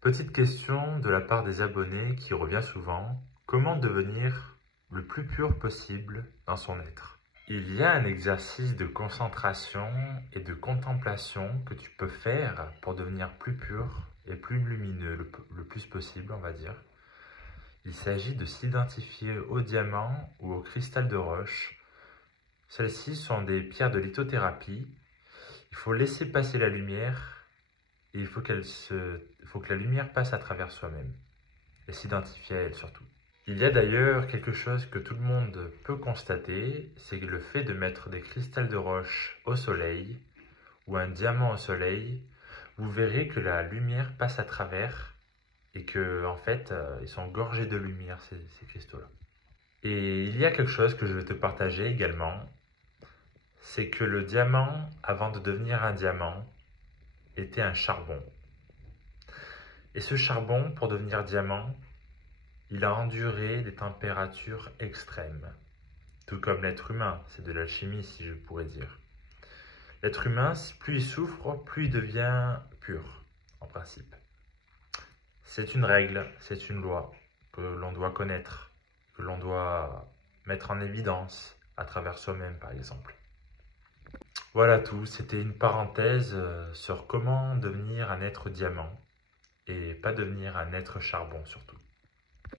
Petite question de la part des abonnés qui revient souvent, comment devenir le plus pur possible dans son être? Il y a un exercice de concentration et de contemplation que tu peux faire pour devenir plus pur et plus lumineux le plus possible, on va dire. Il s'agit de s'identifier au diamant ou au cristal de roche. Celles-ci sont des pierres de lithothérapie. Il faut laisser passer la lumière et il faut que la lumière passe à travers soi-même et s'identifier à elle surtout. Il y a d'ailleurs quelque chose que tout le monde peut constater, c'est le fait de mettre des cristals de roche au soleil ou un diamant au soleil. Vous verrez que la lumière passe à travers et que en fait, ils sont gorgés de lumière ces cristaux-là. Et il y a quelque chose que je veux te partager également, c'est que le diamant, avant de devenir un diamant, était un charbon. Et ce charbon, pour devenir diamant, il a enduré des températures extrêmes. Tout comme l'être humain, c'est de l'alchimie si je pourrais dire. L'être humain, plus il souffre, plus il devient pur, en principe. C'est une règle, c'est une loi que l'on doit connaître, que l'on doit mettre en évidence à travers soi-même par exemple. Voilà tout, c'était une parenthèse sur comment devenir un être diamant et pas devenir un être charbon surtout.